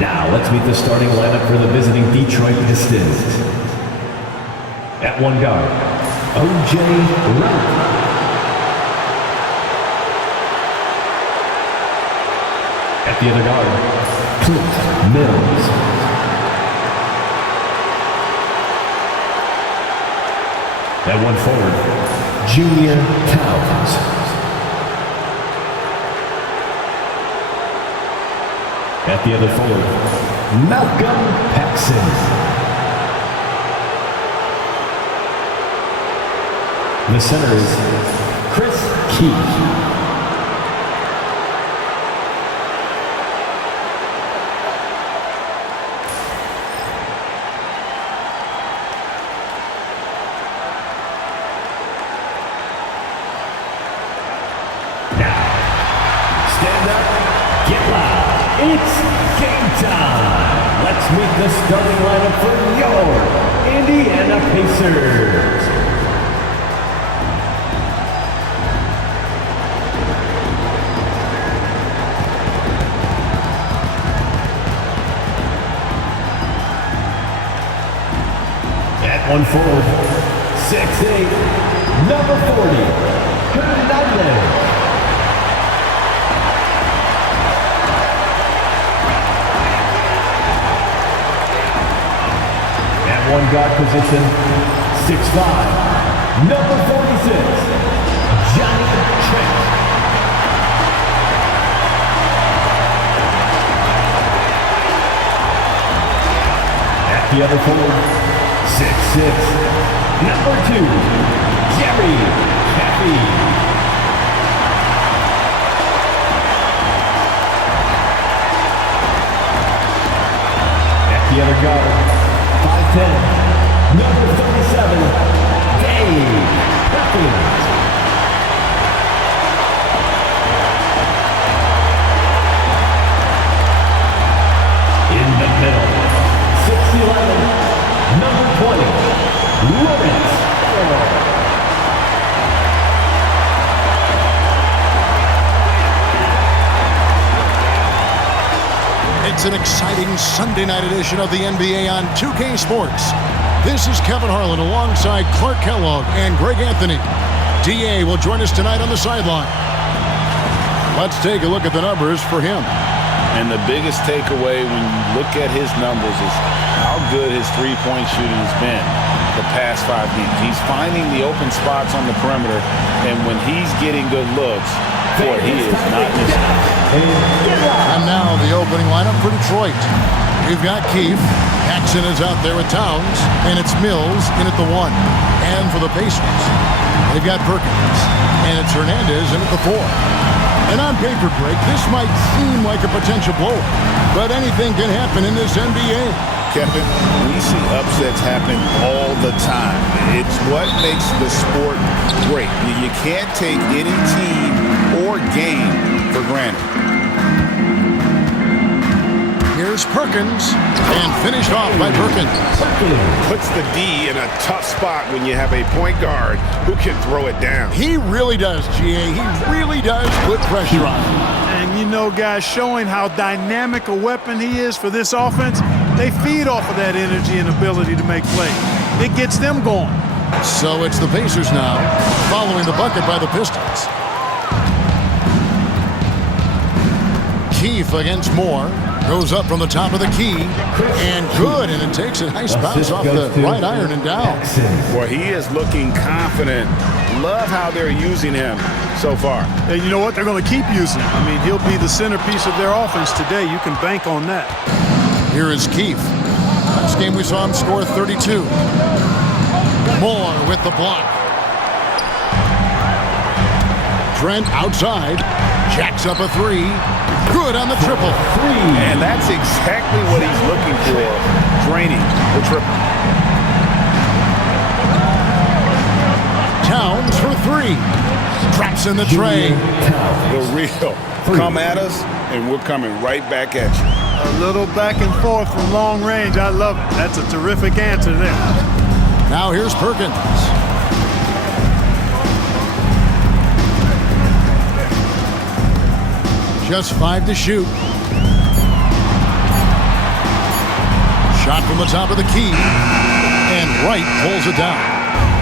Now, let's meet the starting lineup for the visiting Detroit Pistons. At one guard, O.J. Rowe. At the other guard, Clint Mills. At one forward, Junior Towns. At the other forward, Malcolm Paxson. The center is Chris Keith. It's game time. Let's meet the starting lineup for your Indiana Pacers. At one forward, 6'8", number 40, Hernandez. one guard position, 6'5", number 46, Johnny Trent. At the other forward, 6'6", number 2, Jerry Caffey. the other guard, 5'10", number 37, Dave Perkins. In the middle, 6'11", number 20, Lawrence Earl. It's an exciting Sunday night edition of the NBA on 2K Sports. This is Kevin Harlan alongside Clark Kellogg and Greg Anthony. DA will join us tonight on the sideline. Let's take a look at the numbers for him. And the biggest takeaway when you look at his numbers is how good his three-point shooting has been the past 5 games. He's finding the open spots on the perimeter, and when he's getting good looks, boy, he is not missing. And now the opening lineup for Detroit. We've got Keith. Paxson is out there with Towns, and it's Mills in at the 1. And for the Pacers, they've got Perkins, and it's Hernandez in at the 4. And on paper, Greg, this might seem like a potential blowout, but anything can happen in this NBA. Kevin, we see upsets happen all the time. It's what makes the sport great. You can't take any team or game for granted. Here's Perkins, and finished off by Perkins. Puts the D in a tough spot when you have a point guard who can throw it down. He really does, GA. He really does put pressure on him. And you know, guys, showing how dynamic a weapon he is for this offense, they feed off of that energy and ability to make plays. It gets them going. So it's the Pacers now, following the bucket by the Pistons. Keith against Moore. Goes up from the top of the key, and good, and it takes a nice bounce off the right iron and down. Boy, he is looking confident. Love how they're using him so far. And you know what? They're going to keep using him. I mean, he'll be the centerpiece of their offense today. You can bank on that. Here is Keith. Last game we saw him score 32. Moore with the block. Trent outside. Jacks up a 3. Good on the triple. 3. And that's exactly what he's looking for. Draining the triple. Towns for 3. Traps in the tray. The real. Come at us, and we're coming right back at you. A little back and forth from long range. I love it. That's a terrific answer there. Now here's Perkins. Just 5 to shoot. Shot from the top of the key. And Wright pulls it down.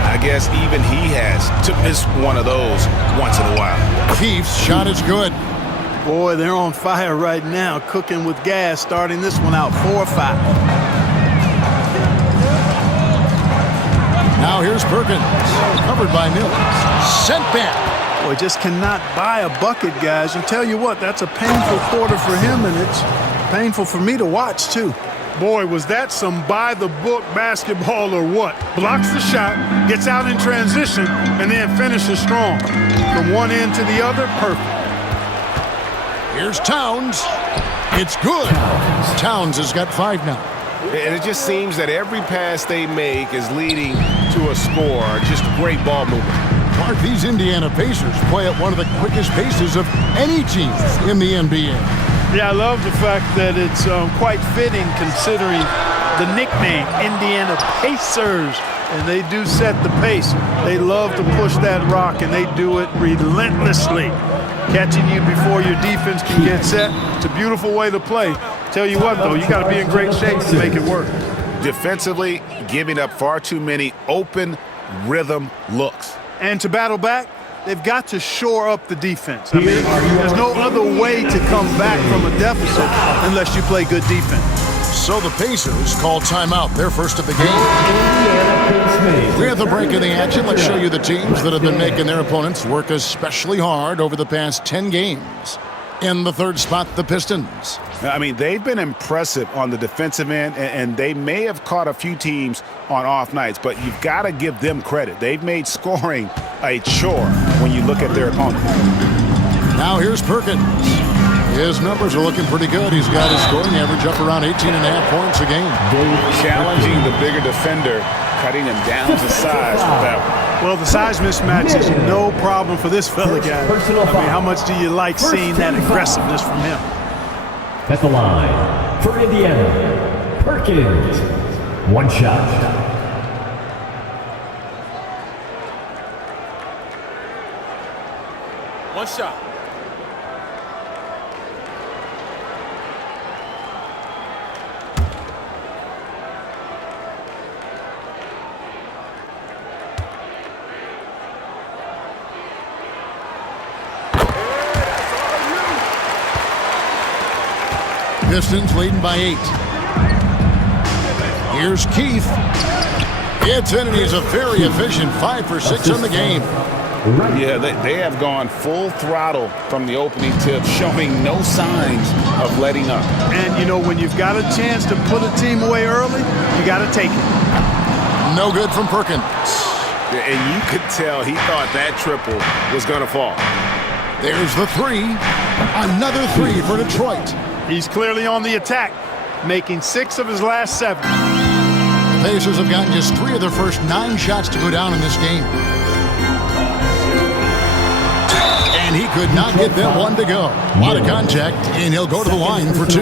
I guess even he has to miss one of those once in a while. Keefe's shot is good. Boy, they're on fire right now, cooking with gas, starting this one out 4-5. Now here's Perkins. Covered by Mills. Sent back. Boy, just cannot buy a bucket, guys. And tell you what, that's a painful quarter for him, and it's painful for me to watch, too. Boy, was that some by-the-book basketball or what? Blocks the shot, gets out in transition, and then finishes strong. From one end to the other, perfect. Here's Towns. It's good. Towns has got 5 now. And it just seems that every pass they make is leading to a score. Just great ball movement. Mark, these Indiana Pacers play at one of the quickest paces of any team in the NBA. Yeah, I love the fact that it's quite fitting considering the nickname, Indiana Pacers. And they do set the pace. They love to push that rock, and they do it relentlessly. Catching you before your defense can get set. It's a beautiful way to play. Tell you what, though, you got to be in great shape to make it work. Defensively, giving up far too many open rhythm looks. And to battle back, they've got to shore up the defense. I mean, there's no other way to come back from a deficit unless you play good defense. So the Pacers call timeout, their first of the game. We're at the break of the action. Let's show you the teams that have been making their opponents work especially hard over the past 10 games. In the third spot, the Pistons. I mean, they've been impressive on the defensive end, and they may have caught a few teams on off nights, but you've got to give them credit. They've made scoring a chore when you look at their opponent. Now here's Perkins. His numbers are looking pretty good. He's got his scoring average up around 18.5 points a game. Challenging the bigger defender, cutting him down to size with that one. Well, the size mismatch is no problem for this fella, guy. I mean, how much do you like seeing that aggressiveness from him? At the line for Indiana, Perkins. One shot. One shot. Pistons leading by 8. Here's Keith. It's in, and he's a very efficient 5 for 6 in the game. Yeah, they have gone full throttle from the opening tip, showing no signs of letting up. And, you know, when you've got a chance to put a team away early, you got to take it. No good from Perkins. And you could tell he thought that triple was going to fall. There's the 3. Another 3 for Detroit. He's clearly on the attack, making 6 of his last 7. The Pacers have gotten just 3 of their first 9 shots to go down in this game. And he could not get that one to go. A lot of contact, and he'll go to the line for 2.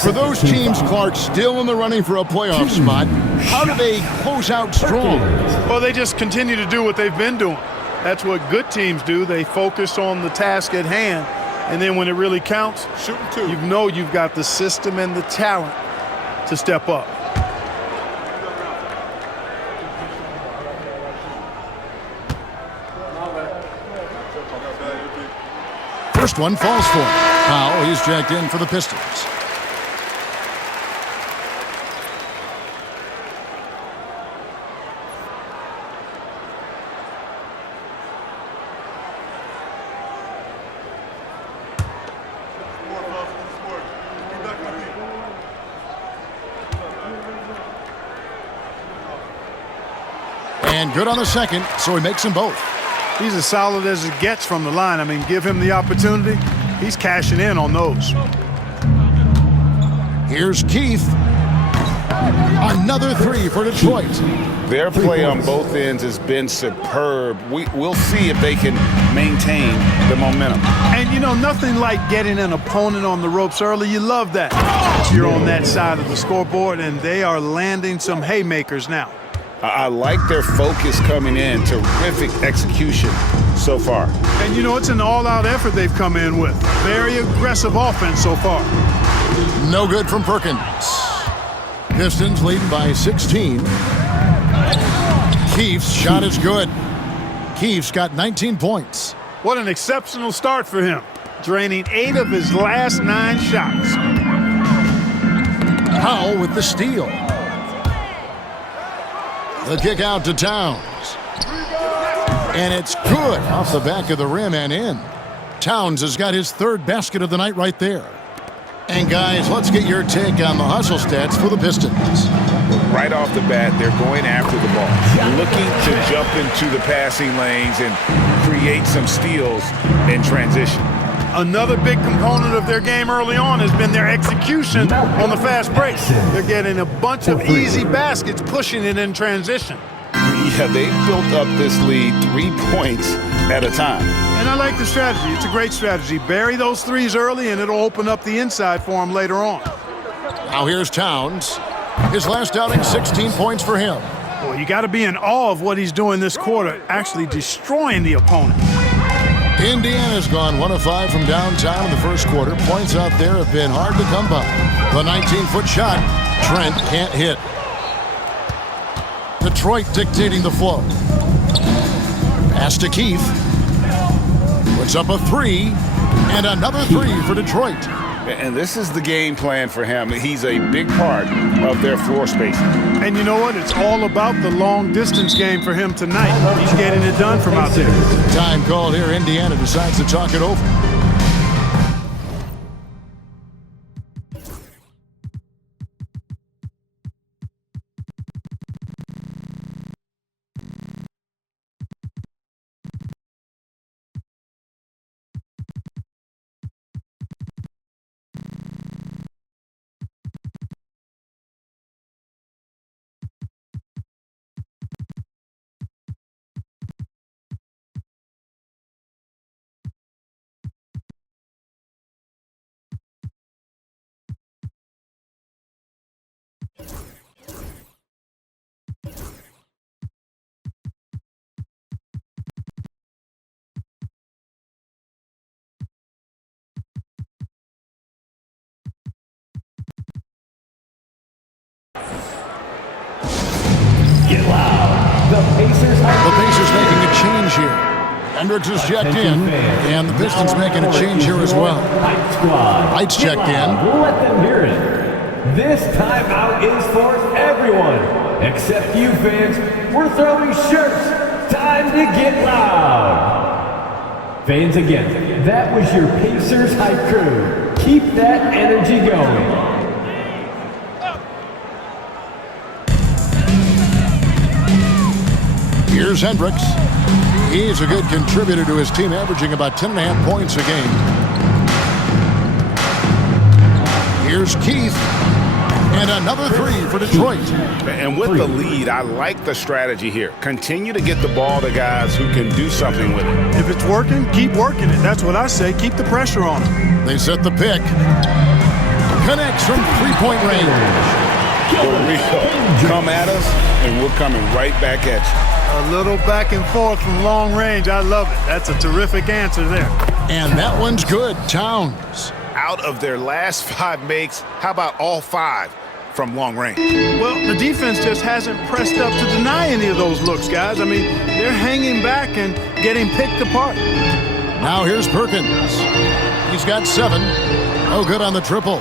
For those teams, Clark, still in the running for a playoff spot, how do they close out strong? Well, they just continue to do what they've been doing. That's what good teams do. They focus on the task at hand. And then when it really counts, you know you've got the system and the talent to step up. First one falls for him. Powell, he's jacked in for the Pistons. And good on the second, so he makes them both. He's as solid as it gets from the line. I mean, give him the opportunity. He's cashing in on those. Here's Keith. Another three for Detroit. Their play on both ends has been superb. We'll see if they can maintain the momentum. And, you know, nothing like getting an opponent on the ropes early. You love that. You're on that side of the scoreboard, and they are landing some haymakers now. I like their focus coming in. Terrific execution so far. And, you know, it's an all-out effort they've come in with. Very aggressive offense so far. No good from Perkins. Pistons leading by 16. Keith's shot is good. Keith's got 19 points. What an exceptional start for him. Draining 8 of his last 9 shots. Powell with the steal. The kick out to Towns. And it's good off the back of the rim and in. Towns has got his 3rd basket of the night right there. And guys, let's get your take on the hustle stats for the Pistons. Right off the bat, they're going after the ball, looking to jump into the passing lanes and create some steals in transition. Another big component of their game early on has been their execution on the fast breaks. They're getting a bunch of easy baskets, pushing it in transition. Yeah, they built up this lead 3 points at a time. And I like the strategy. It's a great strategy. Bury those threes early, and it'll open up the inside for him later on. Now here's Towns. His last outing, 16 points for him. Boy, you got to be in awe of what he's doing this quarter, actually destroying the opponent. Indiana's gone 1 of 5 from downtown in the first quarter. Points out there have been hard to come by. The 19-foot shot, Trent can't hit. Detroit dictating the flow. Pass to Keith. Puts up a 3, and another 3 for Detroit. And this is the game plan for him. He's a big part of their floor spacing. And you know what? It's all about the long-distance game for him tonight. He's getting it done from out there. Time called here. Indiana decides to talk it over. Get loud. The Pacers making a change here. Hendricks is checked in, and the Pistons making a change here as well. Heights checked in. Let them hear it. This timeout is for everyone, except you fans. We're throwing shirts. Time to get loud. Fans, again, that was your Pacers haiku. Keep that energy going. Here's Hendricks. He's a good contributor to his team, averaging about 10.5 points a game. Here's Keith. And another 3 for Detroit. And with the lead, I like the strategy here. Continue to get the ball to guys who can do something with it. If it's working, keep working it. That's what I say. Keep the pressure on him. They set the pick. Connects from 3-point range. Come at us, and we're coming right back at you. A little back and forth from long range. I love it. That's a terrific answer there. And that one's good. Towns. Out of their last 5 makes, how about all 5 from long range? Well, the defense just hasn't pressed up to deny any of those looks, guys. I mean, they're hanging back and getting picked apart. Now here's Perkins. He's got 7. Oh, good on the triple.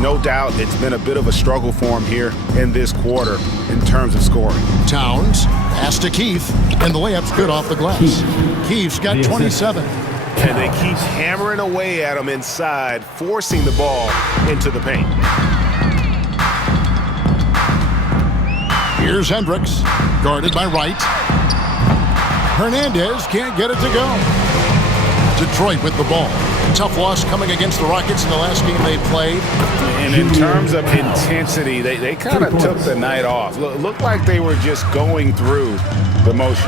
No doubt it's been a bit of a struggle for him here in this quarter in terms of scoring. Towns, pass to Keith, and the layup's good off the glass. Keith's got 27. And they keep hammering away at him inside, forcing the ball into the paint. Here's Hendricks, guarded by Wright. Hernandez can't get it to go. Detroit with the ball. Tough loss coming against the Rockets in the last game they played. And in terms of intensity, they kind of took the night off. Looked like they were just going through the motions.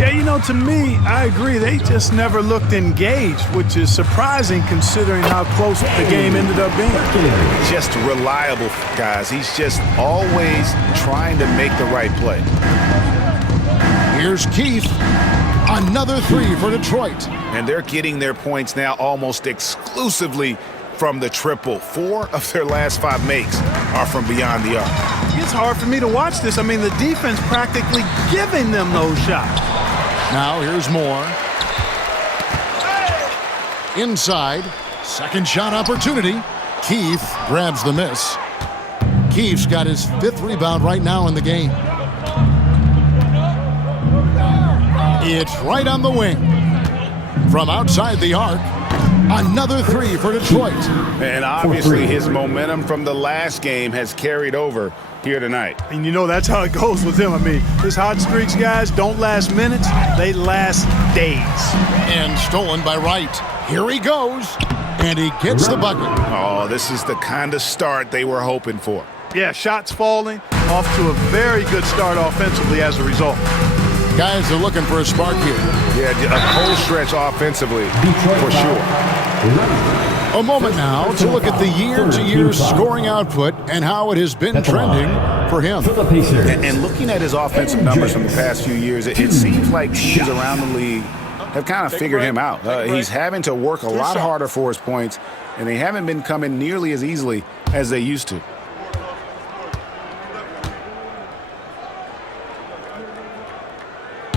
Yeah, you know, to me, I agree. They just never looked engaged, which is surprising considering how close the game ended up being. Just reliable, guys. He's just always trying to make the right play. Here's Keith. Another three for Detroit. And they're getting their points now almost exclusively from the triple. 4 of their last 5 makes are from beyond the arc. It's hard for me to watch this. I mean, the defense practically giving them those shots. Now here's Moore. Inside. Second shot opportunity. Keith grabs the miss. Keith's got his 5th rebound right now in the game. It's right on the wing. From outside the arc, another three for Detroit. And obviously his momentum from the last game has carried over here tonight. And you know that's how it goes with him. I mean, his hot streaks, guys, don't last minutes. They last days. And stolen by Wright. Here he goes. And he gets the bucket. Oh, this is the kind of start they were hoping for. Yeah, shots falling. Off to a very good start offensively as a result. Guys are looking for a spark here. Yeah, a cold stretch offensively, for sure. A moment now to look at the year-to-year scoring output and how it has been trending for him. For the Pacers. And looking at his offensive numbers from the past few years, it seems like teams around the league have kind of figured him out. He's having to work a lot harder for his points, and they haven't been coming nearly as easily as they used to.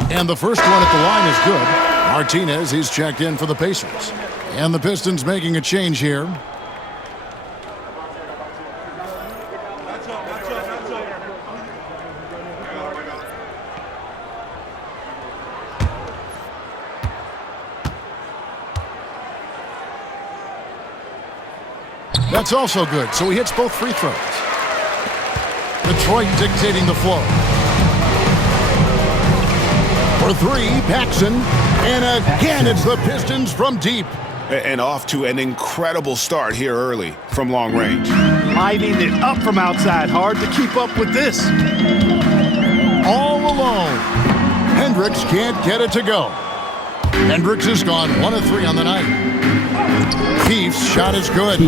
And the first one at the line is good. Martinez, he's checked in for the Pacers. And the Pistons making a change here. That's also good, so he hits both free throws. Detroit dictating the flow. For three, Paxson. And again, it's the Pistons from deep. And off to an incredible start here early from long range. Lighting it up from outside. Hard to keep up with this. All alone. Hendricks can't get it to go. Hendricks has gone 1 of 3 on the night. Keith's shot is good.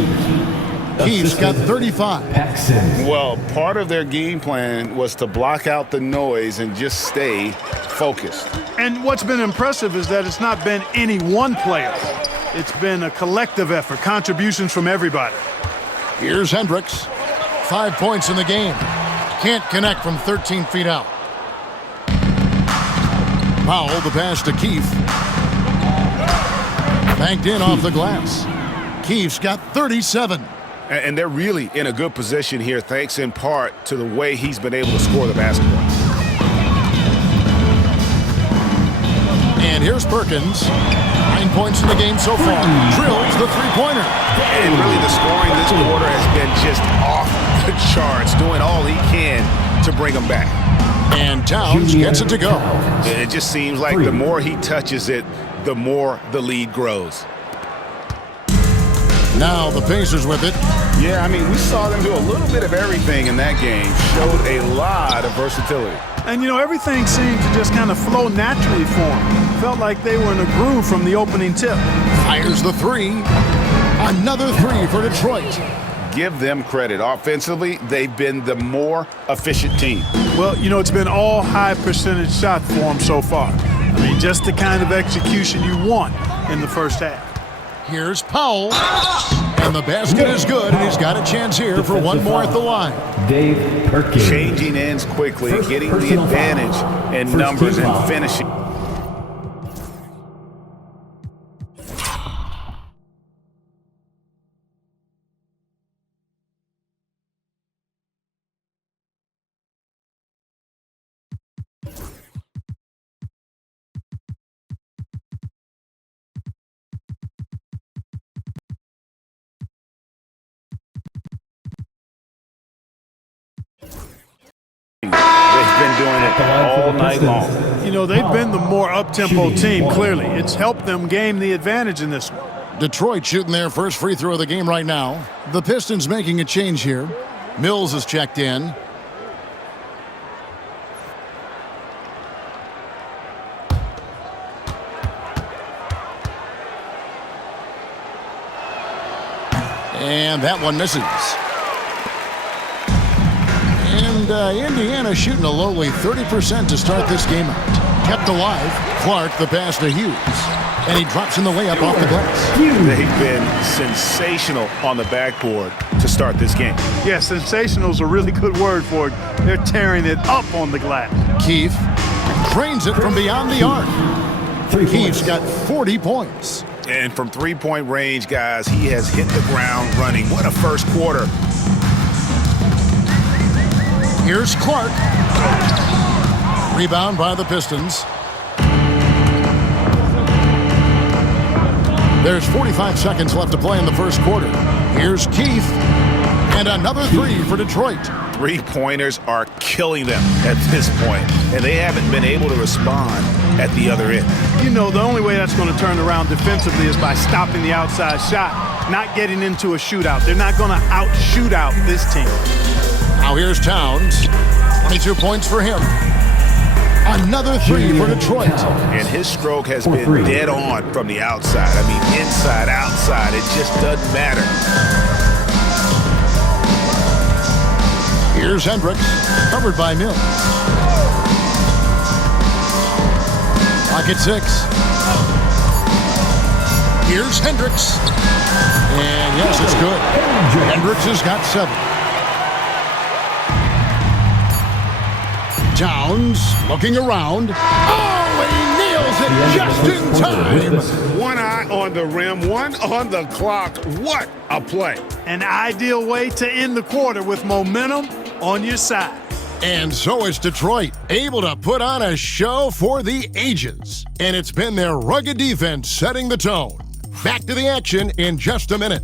Keith's got 35. Paxson. Well, part of their game plan was to block out the noise and just stay focused. And what's been impressive is that it's not been any one player. It's been a collective effort, contributions from everybody. Here's Hendricks. 5 points in the game. Can't connect from 13 feet out. Powell, the pass to Keith. Banked in off the glass. Keith's got 37. And they're really in a good position here, thanks in part to the way he's been able to score the basketball. And here's Perkins. 9 points in the game so far. Drills the three-pointer. And really the scoring this quarter has been just off the charts, doing all he can to bring them back. And Towns gets it to go. It just seems like the more he touches it, the more the lead grows. Now the Pacers with it. Yeah, I mean, we saw them do a little bit of everything in that game. Showed a lot of versatility. And, you know, everything seemed to just kind of flow naturally for them. Felt like they were in a groove from the opening tip. Fires the three. Another three for Detroit. Give them credit. Offensively, they've been the more efficient team. Well, you know, it's been all high percentage shot for them so far. I mean, just the kind of execution you want in the first half. Here's Powell. And the basket is good, and he's got a chance here for one more at the line. Dave Perkins. Changing ends quickly, getting the advantage in numbers and finishing. They've been doing it all night long. You know, they've been the more up-tempo team, clearly. It's helped them gain the advantage in this one. Detroit shooting their first free throw of the game right now. The Pistons making a change here. Mills is checked in. And that one misses. And Indiana shooting a lowly 30% to start this game out. Kept alive. Clark the pass to Hughes. And he drops in the layup off the glass. They've been sensational on the backboard to start this game. Yeah, sensational is a really good word for it. They're tearing it up on the glass. Keefe drains it from beyond the arc. Keefe's got 40 points. And from three-point range, guys, he has hit the ground running. What a first quarter. Here's Clark. Rebound by the Pistons. There's 45 seconds left to play in the first quarter. Here's Keefe. And another three for Detroit. Three-pointers are killing them at this point, and they haven't been able to respond at the other end. You know, the only way that's going to turn around defensively is by stopping the outside shot, not getting into a shootout. They're not going to out-shootout this team. Now here's Towns. 22 points for him. Another three for Detroit. And his stroke has been dead on from the outside. I mean, inside, outside, it just doesn't matter. Here's Hendricks, covered by Mills. Clock at 6. Here's Hendricks. And yes, it's good. Hendricks has got 7. Towns looking around. Oh, and he nails it just in time. One eye on the rim, one on the clock. What a play. An ideal way to end the quarter with momentum on your side. And so is Detroit, able to put on a show for the ages. And it's been their rugged defense setting the tone. Back to the action in just a minute.